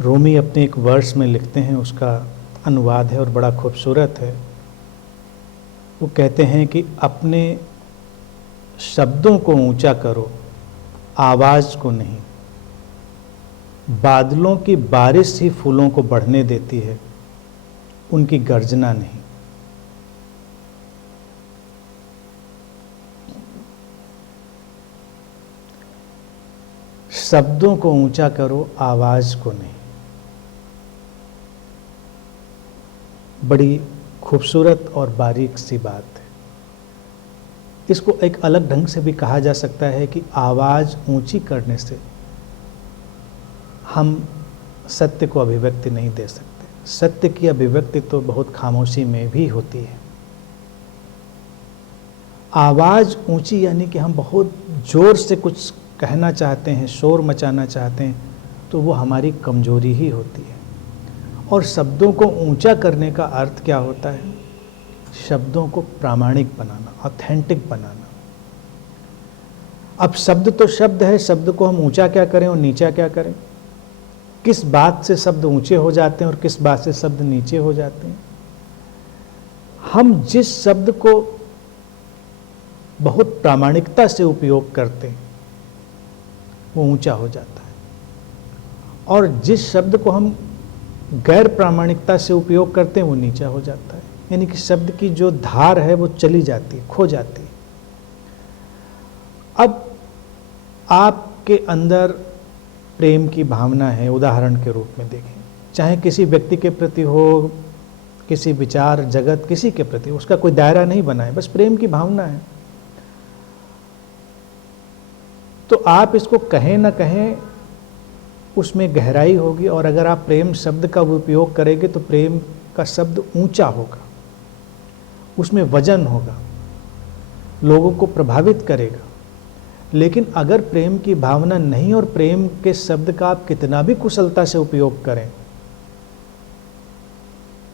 रूमी अपने एक वर्स में लिखते हैं, उसका अनुवाद है और बड़ा खूबसूरत है। वो कहते हैं कि अपने शब्दों को ऊंचा करो, आवाज़ को नहीं। बादलों की बारिश ही फूलों को बढ़ने देती है, उनकी गर्जना नहीं। शब्दों को ऊंचा करो, आवाज़ को नहीं। बड़ी खूबसूरत और बारीक सी बात है। इसको एक अलग ढंग से भी कहा जा सकता है कि आवाज़ ऊंची करने से हम सत्य को अभिव्यक्ति नहीं दे सकते। सत्य की अभिव्यक्ति तो बहुत खामोशी में भी होती है। आवाज़ ऊंची यानी कि हम बहुत ज़ोर से कुछ कहना चाहते हैं, शोर मचाना चाहते हैं, तो वो हमारी कमजोरी ही होती है। और शब्दों को ऊंचा करने का अर्थ क्या होता है? शब्दों को प्रामाणिक बनाना, ऑथेंटिक बनाना। अब शब्द तो शब्द है, शब्द को हम ऊंचा क्या करें और नीचा क्या करें? किस बात से शब्द ऊंचे हो जाते हैं और किस बात से शब्द नीचे हो जाते हैं? हम जिस शब्द को बहुत प्रामाणिकता से उपयोग करते हैं वो ऊंचा हो जाता है, और जिस शब्द को हम गैर प्रामाणिकता से उपयोग करते हैं वो नीचा हो जाता है। यानी कि शब्द की जो धार है वो चली जाती है, खो जाती है। अब आपके अंदर प्रेम की भावना है, उदाहरण के रूप में देखें, चाहे किसी व्यक्ति के प्रति हो, किसी विचार जगत, किसी के प्रति, उसका कोई दायरा नहीं बना है, बस प्रेम की भावना है। तो आप इसको कहें ना कहें उसमें गहराई होगी, और अगर आप प्रेम शब्द का उपयोग करेंगे तो प्रेम का शब्द ऊंचा होगा, उसमें वजन होगा, लोगों को प्रभावित करेगा। लेकिन अगर प्रेम की भावना नहीं और प्रेम के शब्द का आप कितना भी कुशलता से उपयोग करें,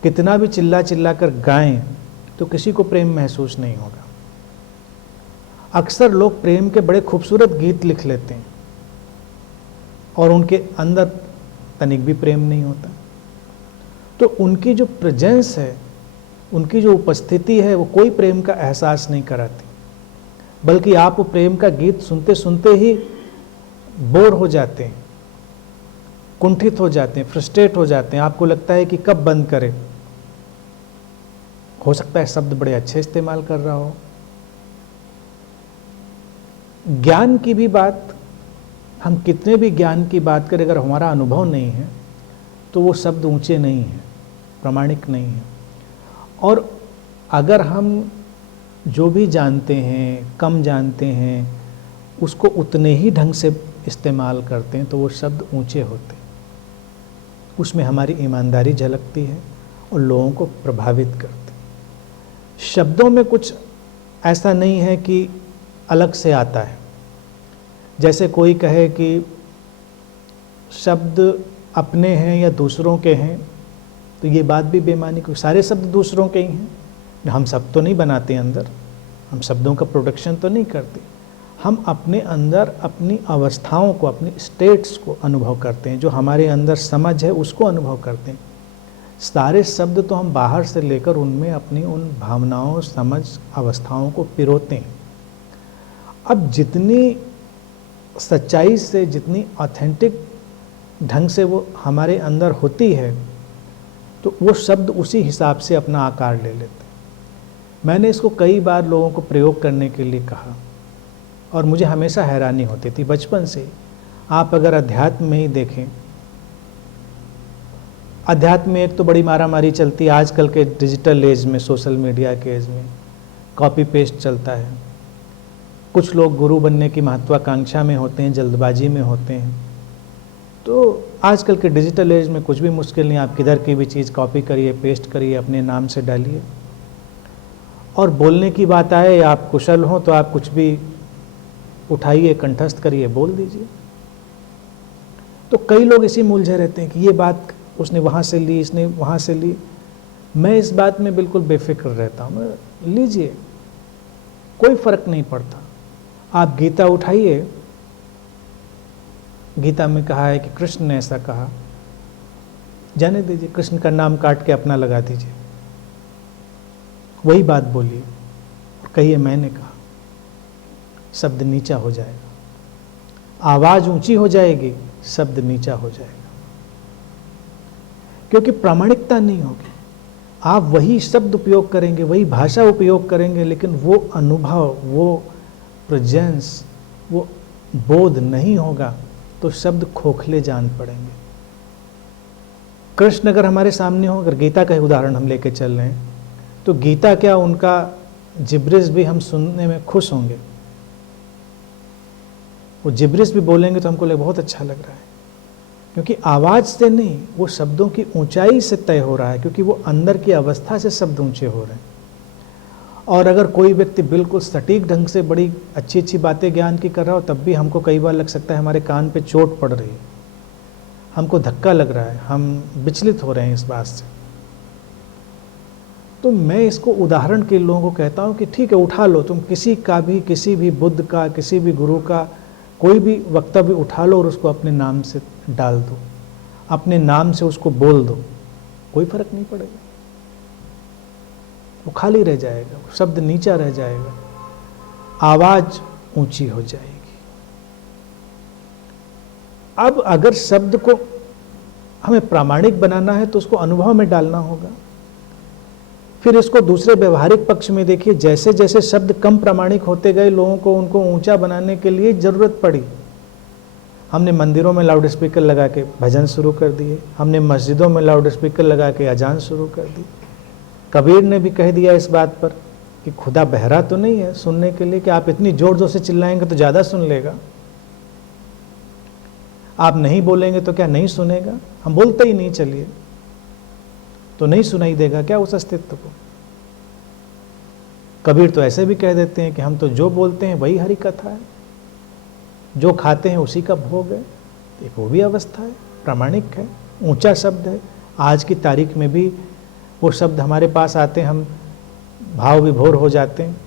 कितना भी चिल्ला चिल्ला कर गाएं, तो किसी को प्रेम महसूस नहीं होगा। अक्सर लोग प्रेम के बड़े खूबसूरत गीत लिख लेते हैं और उनके अंदर तनिक भी प्रेम नहीं होता, तो उनकी जो प्रेजेंस है, उनकी जो उपस्थिति है, वो कोई प्रेम का एहसास नहीं कराती, बल्कि आप वो प्रेम का गीत सुनते सुनते ही बोर हो जाते हैं, कुंठित हो जाते हैं, फ्रस्ट्रेट हो जाते हैं। आपको लगता है कि कब बंद करें। हो सकता है शब्द बड़े अच्छे इस्तेमाल कर रहा हो। ज्ञान की भी बात, हम कितने भी ज्ञान की बात करें, अगर हमारा अनुभव नहीं है तो वो शब्द ऊंचे नहीं हैं, प्रामाणिक नहीं है। और अगर हम जो भी जानते हैं, कम जानते हैं, उसको उतने ही ढंग से इस्तेमाल करते हैं तो वो शब्द ऊंचे होते हैं, उसमें हमारी ईमानदारी झलकती है और लोगों को प्रभावित करती है। शब्दों में कुछ ऐसा नहीं है कि अलग से आता है। जैसे कोई कहे कि शब्द अपने हैं या दूसरों के हैं, तो ये बात भी बेमानी, क्योंकि सारे शब्द दूसरों के ही हैं। हम सब तो नहीं बनाते अंदर, हम शब्दों का प्रोडक्शन तो नहीं करते। हम अपने अंदर अपनी अवस्थाओं को, अपनी स्टेट्स को अनुभव करते हैं, जो हमारे अंदर समझ है उसको अनुभव करते हैं। सारे शब्द तो हम बाहर से लेकर उनमें अपनी उन भावनाओं, समझ, अवस्थाओं को पिरोते हैं। अब जितनी सच्चाई से, जितनी ऑथेंटिक ढंग से वो हमारे अंदर होती है, तो वो शब्द उसी हिसाब से अपना आकार ले लेते हैं। मैंने इसको कई बार लोगों को प्रयोग करने के लिए कहा और मुझे हमेशा हैरानी होती थी बचपन से। आप अगर अध्यात्म में ही देखें, अध्यात्म में एक तो बड़ी मारामारी चलती है आजकल के डिजिटल एज में, सोशल मीडिया के एज में कॉपी पेस्ट चलता है। कुछ लोग गुरु बनने की महत्वाकांक्षा में होते हैं, जल्दबाजी में होते हैं। तो आजकल के डिजिटल एज में कुछ भी मुश्किल नहीं, आप किधर की भी चीज़ कॉपी करिए, पेस्ट करिए, अपने नाम से डालिए। और बोलने की बात आए, आप कुशल हों तो आप कुछ भी उठाइए, कंठस्थ करिए, बोल दीजिए। तो कई लोग इसी में उलझे रहते हैं कि ये बात उसने वहाँ से ली, इसने वहाँ से ली। मैं इस बात में बिल्कुल बेफिक्र रहता हूँ, लीजिए, कोई फ़र्क नहीं पड़ता। आप गीता उठाइए, गीता में कहा है कि कृष्ण ने ऐसा कहा, जाने दीजिए, कृष्ण का नाम काट के अपना लगा दीजिए, वही बात बोलिए और कहिए मैंने कहा। शब्द नीचा हो जाएगा, आवाज ऊंची हो जाएगी, शब्द नीचा हो जाएगा, क्योंकि प्रामाणिकता नहीं होगी। आप वही शब्द उपयोग करेंगे, वही भाषा उपयोग करेंगे, लेकिन वो अनुभव, वो प्रेजेंस, वो बोध नहीं होगा तो शब्द खोखले जान पड़ेंगे। कृष्ण अगर हमारे सामने हो, अगर गीता का उदाहरण हम लेके चल रहे हैं, तो गीता क्या, उनका जिब्रिस भी हम सुनने में खुश होंगे। वो जिब्रिस भी बोलेंगे तो हमको बहुत अच्छा लग रहा है, क्योंकि आवाज से नहीं, वो शब्दों की ऊंचाई से तय हो रहा है, क्योंकि वो अंदर की अवस्था से शब्द ऊंचे हो रहे हैं। और अगर कोई व्यक्ति बिल्कुल सटीक ढंग से बड़ी अच्छी अच्छी बातें ज्ञान की कर रहा हो, तब भी हमको कई बार लग सकता है हमारे कान पे चोट पड़ रही है, हमको धक्का लग रहा है, हम विचलित हो रहे हैं इस बात से। तो मैं इसको उदाहरण के लोगों को कहता हूँ कि ठीक है, उठा लो तुम किसी का भी, किसी भी बुद्ध का, किसी भी गुरु का कोई भी वक्तव्य उठा लो और उसको अपने नाम से डाल दो, अपने नाम से उसको बोल दो, कोई फर्क नहीं पड़ेगा। वो खाली रह जाएगा, शब्द नीचा रह जाएगा, आवाज ऊंची हो जाएगी। अब अगर शब्द को हमें प्रामाणिक बनाना है तो उसको अनुभव में डालना होगा। फिर इसको दूसरे व्यवहारिक पक्ष में देखिए, जैसे जैसे शब्द कम प्रामाणिक होते गए, लोगों को उनको ऊंचा बनाने के लिए जरूरत पड़ी। हमने मंदिरों में लाउड स्पीकर लगा के भजन शुरू कर दिए, हमने मस्जिदों में लाउड स्पीकर लगा के अजान शुरू कर दी। कबीर ने भी कह दिया इस बात पर कि खुदा बहरा तो नहीं है सुनने के लिए कि आप इतनी जोर जोर से चिल्लाएंगे तो ज़्यादा सुन लेगा, आप नहीं बोलेंगे तो क्या नहीं सुनेगा? हम बोलते ही नहीं चलिए तो नहीं सुनाई देगा क्या उस अस्तित्व को? कबीर तो ऐसे भी कह देते हैं कि हम तो जो बोलते हैं वही हरि कथा है, जो खाते हैं उसी का भोग है। एक वो भी अवस्था है, प्रामाणिक है, ऊंचा शब्द है। आज की तारीख में भी वो शब्द हमारे पास आते हैं, हम भाव विभोर हो जाते हैं।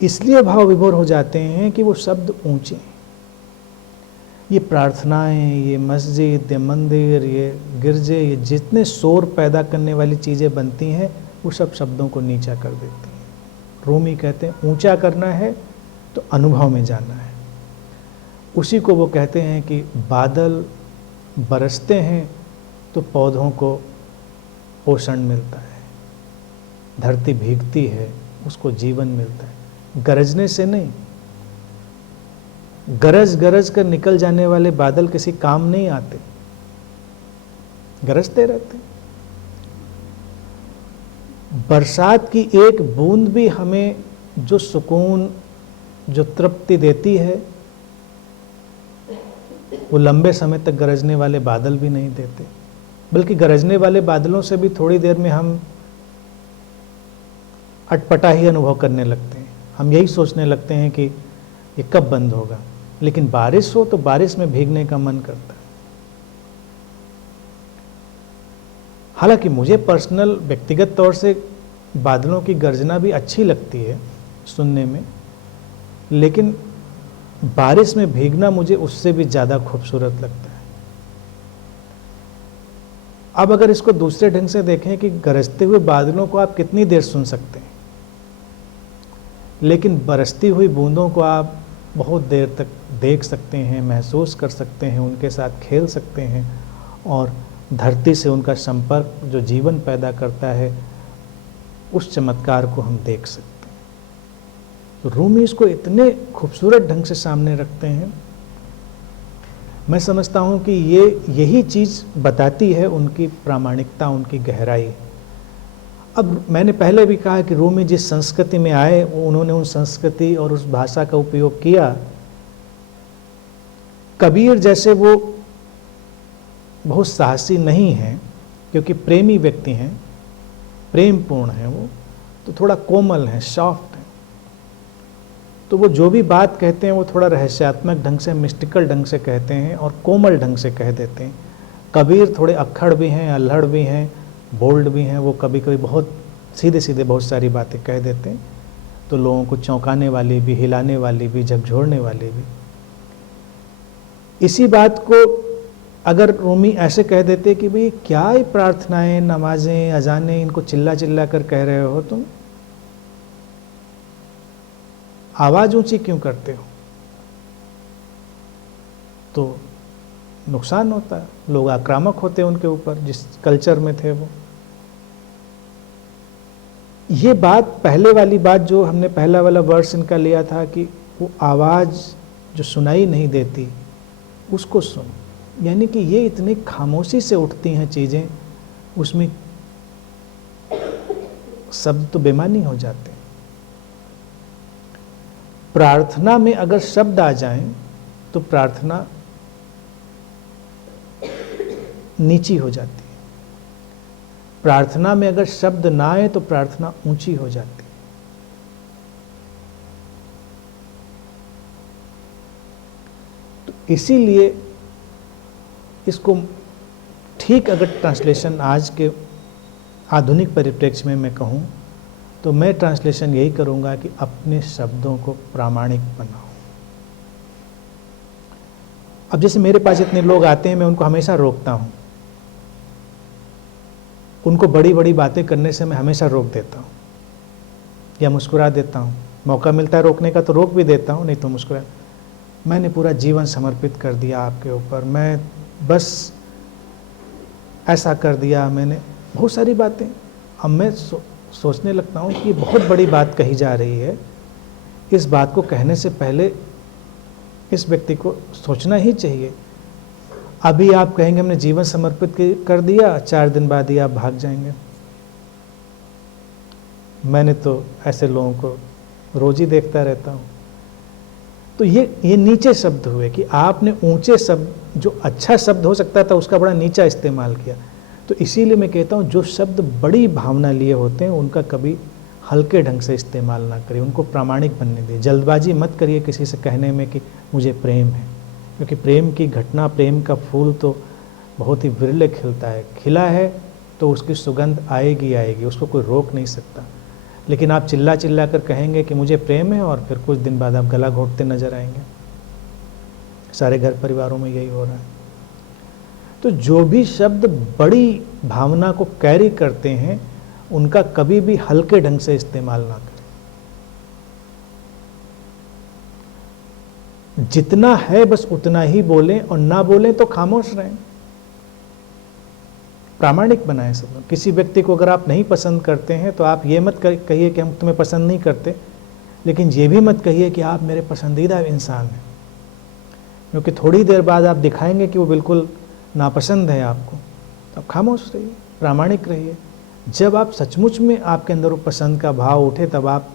इसलिए भाव विभोर हो जाते हैं कि वो शब्द ऊंचे हैं। ये प्रार्थनाएं, ये मस्जिद, ये मंदिर, ये गिरजे, ये जितने शोर पैदा करने वाली चीज़ें बनती हैं, वो सब शब्दों को नीचा कर देती हैं। रूमी कहते हैं ऊंचा करना है तो अनुभव में जाना है। उसी को वो कहते हैं कि बादल बरसते हैं तो पौधों को पोषण मिलता है, धरती भीगती है उसको जीवन मिलता है, गरजने से नहीं। गरज गरज कर निकल जाने वाले बादल किसी काम नहीं आते, गरजते रहते। बरसात की एक बूंद भी हमें जो सुकून, जो तृप्ति देती है, वो लंबे समय तक गरजने वाले बादल भी नहीं देते। बल्कि गरजने वाले बादलों से भी थोड़ी देर में हम अटपटा ही अनुभव करने लगते हैं। हम यही सोचने लगते हैं कि ये कब बंद होगा। लेकिन बारिश हो तो बारिश में भीगने का मन करता है। हालांकि मुझे पर्सनल व्यक्तिगत तौर से बादलों की गर्जना भी अच्छी लगती है सुनने में, लेकिन बारिश में भीगना मुझे उससे भी ज़्यादा खूबसूरत लगता है। अब अगर इसको दूसरे ढंग से देखें कि गरजते हुए बादलों को आप कितनी देर सुन सकते हैं, लेकिन बरसती हुई बूंदों को आप बहुत देर तक देख सकते हैं, महसूस कर सकते हैं, उनके साथ खेल सकते हैं, और धरती से उनका संपर्क जो जीवन पैदा करता है, उस चमत्कार को हम देख सकते हैं। तो रूमी इसको इतने खूबसूरत ढंग से सामने रखते हैं। मैं समझता हूँ कि यही चीज़ बताती है उनकी प्रामाणिकता, उनकी गहराई। अब मैंने पहले भी कहा कि रूमी जिस संस्कृति में आए, उन्होंने उन संस्कृति और उस भाषा का उपयोग किया। कबीर जैसे वो बहुत साहसी नहीं हैं, क्योंकि प्रेमी व्यक्ति हैं, प्रेम पूर्ण हैं, वो तो थोड़ा कोमल हैं, सॉफ्ट हैं। तो वो जो भी बात कहते हैं वो थोड़ा रहस्यात्मक ढंग से, मिस्टिकल ढंग से कहते हैं और कोमल ढंग से कह देते हैं। कबीर थोड़े अक्खड़ भी हैं, अल्हड़ भी हैं, बोल्ड भी हैं। वो कभी कभी बहुत सीधे सीधे बहुत सारी बातें कह देते हैं, तो लोगों को चौंकाने वाली भी, हिलाने वाली भी, झकझोरने वाली भी। इसी बात को अगर रूमी ऐसे कह देते कि भाई क्या ये प्रार्थनाएं, नमाजें, अजानें, इनको चिल्ला चिल्ला कर कह रहे हो तुम, आवाज ऊंची क्यों करते हो, तो नुकसान होता है, लोग आक्रामक होते हैं उनके ऊपर, जिस कल्चर में थे वो। ये बात, पहले वाली बात जो हमने पहला वाला वर्स इनका लिया था कि वो आवाज जो सुनाई नहीं देती उसको सुन, यानी कि ये इतनी खामोशी से उठती हैं चीजें, उसमें शब्द तो बेमानी हो जाते हैं। प्रार्थना में अगर शब्द आ जाएं तो प्रार्थना नीची हो जाती है, प्रार्थना में अगर शब्द ना आए तो प्रार्थना ऊंची हो जाती है। तो इसीलिए इसको ठीक अगर ट्रांसलेशन आज के आधुनिक परिप्रेक्ष्य में मैं कहूं तो मैं ट्रांसलेशन यही करूंगा कि अपने शब्दों को प्रामाणिक बनाओ। अब जैसे मेरे पास इतने लोग आते हैं, मैं उनको हमेशा रोकता हूं, उनको बड़ी बड़ी बातें करने से मैं हमेशा रोक देता हूं या मुस्कुरा देता हूं। मौका मिलता है रोकने का तो रोक भी देता हूं, नहीं तो मुस्कुरा। मैंने पूरा जीवन समर्पित कर दिया आपके ऊपर, मैं बस ऐसा कर दिया, मैंने बहुत सारी बातें। अब मैं सोचने लगता हूं कि बहुत बड़ी बात कही जा रही है, इस बात को कहने से पहले इस व्यक्ति को सोचना ही चाहिए। अभी आप कहेंगे हमने जीवन समर्पित कर दिया, 4 दिन बाद ही आप भाग जाएंगे। मैंने तो ऐसे लोगों को रोज ही देखता रहता हूं। तो ये नीचे शब्द हुए कि आपने ऊंचे शब्द, जो अच्छा शब्द हो सकता था उसका बड़ा नीचा इस्तेमाल किया। तो इसीलिए मैं कहता हूं जो शब्द बड़ी भावना लिए होते हैं उनका कभी हल्के ढंग से इस्तेमाल ना करिए, उनको प्रामाणिक बनने दीजिए। जल्दबाजी मत करिए किसी से कहने में कि मुझे प्रेम है, क्योंकि प्रेम की घटना, प्रेम का फूल तो बहुत ही विरले खिलता है, खिला है तो उसकी सुगंध आएगी आएगी, उसको कोई रोक नहीं सकता। लेकिन आप चिल्ला चिल्ला कर कहेंगे कि मुझे प्रेम है और फिर कुछ दिन बाद आप गला घोटते नजर आएंगे। सारे घर परिवारों में यही हो रहा है। तो जो भी शब्द बड़ी भावना को कैरी करते हैं उनका कभी भी हल्के ढंग से इस्तेमाल ना करें। जितना है बस उतना ही बोलें और ना बोलें तो खामोश रहें। प्रामाणिक बनाएं सब। किसी व्यक्ति को अगर आप नहीं पसंद करते हैं तो आप ये मत कहिए कि हम तुम्हें पसंद नहीं करते, लेकिन ये भी मत कहिए कि आप मेरे पसंदीदा इंसान हैं, क्योंकि थोड़ी देर बाद आप दिखाएंगे कि वो बिल्कुल नापसंद है आपको। तो आप खामोश रहिए, प्रामाणिक रहिए। जब आप सचमुच में आपके अंदर वो पसंद का भाव उठे तब आप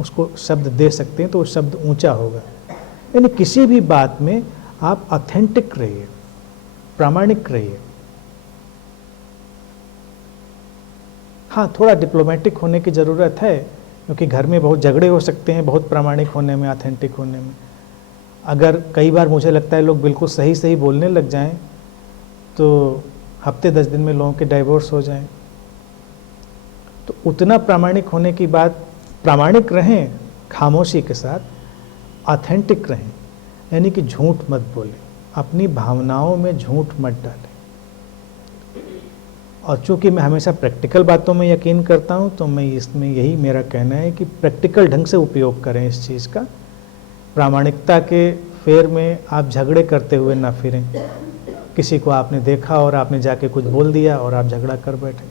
उसको शब्द दे सकते हैं, तो वो शब्द ऊंचा होगा। यानी किसी भी बात में आप ऑथेंटिक रहिए, प्रामाणिक रहिए। हाँ, थोड़ा डिप्लोमेटिक होने की ज़रूरत है, क्योंकि घर में बहुत झगड़े हो सकते हैं बहुत प्रामाणिक होने में, ऑथेंटिक होने में। अगर कई बार मुझे लगता है लोग बिल्कुल सही सही बोलने लग जाएं तो हफ्ते 10 दिन में लोगों के डाइवोर्स हो जाएं। तो उतना प्रामाणिक होने की बात, प्रामाणिक रहें खामोशी के साथ, ऑथेंटिक रहें, यानी कि झूठ मत बोलें, अपनी भावनाओं में झूठ मत डालें। और चूंकि मैं हमेशा प्रैक्टिकल बातों में यकीन करता हूं तो मैं इसमें यही मेरा कहना है कि प्रैक्टिकल ढंग से उपयोग करें इस चीज़ का। प्रामाणिकता के फेर में आप झगड़े करते हुए ना फिरें। किसी को आपने देखा और आपने जाके कुछ बोल दिया और आप झगड़ा कर बैठे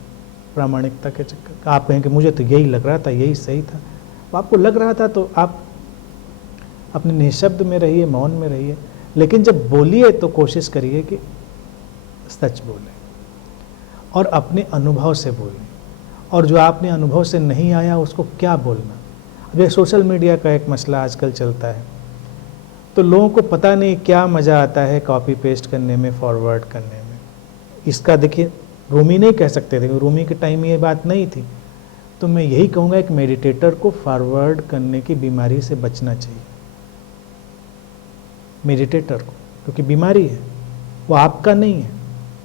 प्रामाणिकता के चक्कर। आप कहें कि मुझे तो यही लग रहा था, यही सही था। तो आपको लग रहा था तो आप अपने निःशब्द में रहिए, मौन में रहिए, लेकिन जब बोलिए तो कोशिश करिए कि सच बोलें और अपने अनुभव से बोलें। और जो आपने अनुभव से नहीं आया उसको क्या बोलना। अब ये सोशल मीडिया का एक मसला आजकल चलता है, तो लोगों को पता नहीं क्या मज़ा आता है कॉपी पेस्ट करने में, फॉरवर्ड करने में। इसका देखिए, रूमी नहीं कह सकते थे, रूमी के टाइम में ये बात नहीं थी। तो मैं यही कहूँगा एक मेडिटेटर को फॉरवर्ड करने की बीमारी से बचना चाहिए, मेडिटेटर को, क्योंकि बीमारी है वो आपका नहीं है।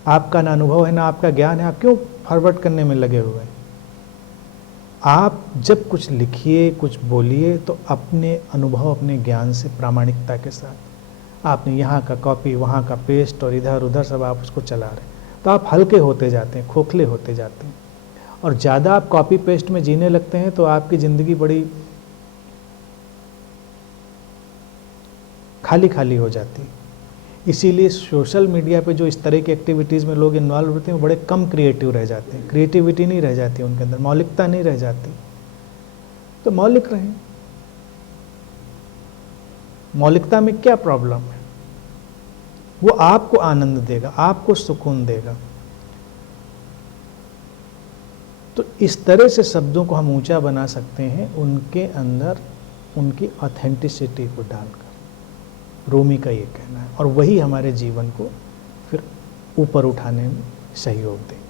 आपका ना अनुभव है ना आपका ज्ञान है, आप क्यों फॉरवर्ड करने में लगे हुए हैं। आप जब कुछ लिखिए, कुछ बोलिए तो अपने अनुभव, अपने ज्ञान से प्रामाणिकता के साथ, आपने यहाँ का कॉपी, वहाँ का पेस्ट और इधर उधर सब आप उसको चला रहे हैं, तो आप हल्के होते जाते हैं, खोखले होते जाते हैं। और ज़्यादा आप कॉपी पेस्ट में जीने लगते हैं तो आपकी ज़िंदगी बड़ी खाली खाली हो जाती है। इसीलिए सोशल मीडिया पे जो इस तरह की एक्टिविटीज़ में लोग इन्वॉल्व होते हैं वो बड़े कम क्रिएटिव रह जाते हैं, क्रिएटिविटी नहीं रह जाती उनके अंदर, मौलिकता नहीं रह जाती। तो मौलिक रहें। मौलिकता में क्या प्रॉब्लम है? वो आपको आनंद देगा, आपको सुकून देगा। तो इस तरह से शब्दों को हम ऊंचा बना सकते हैं, उनके अंदर उनकी ऑथेंटिसिटी को डालकर। रूमी का ये कहना है, और वही हमारे जीवन को फिर ऊपर उठाने में सहयोग देगा।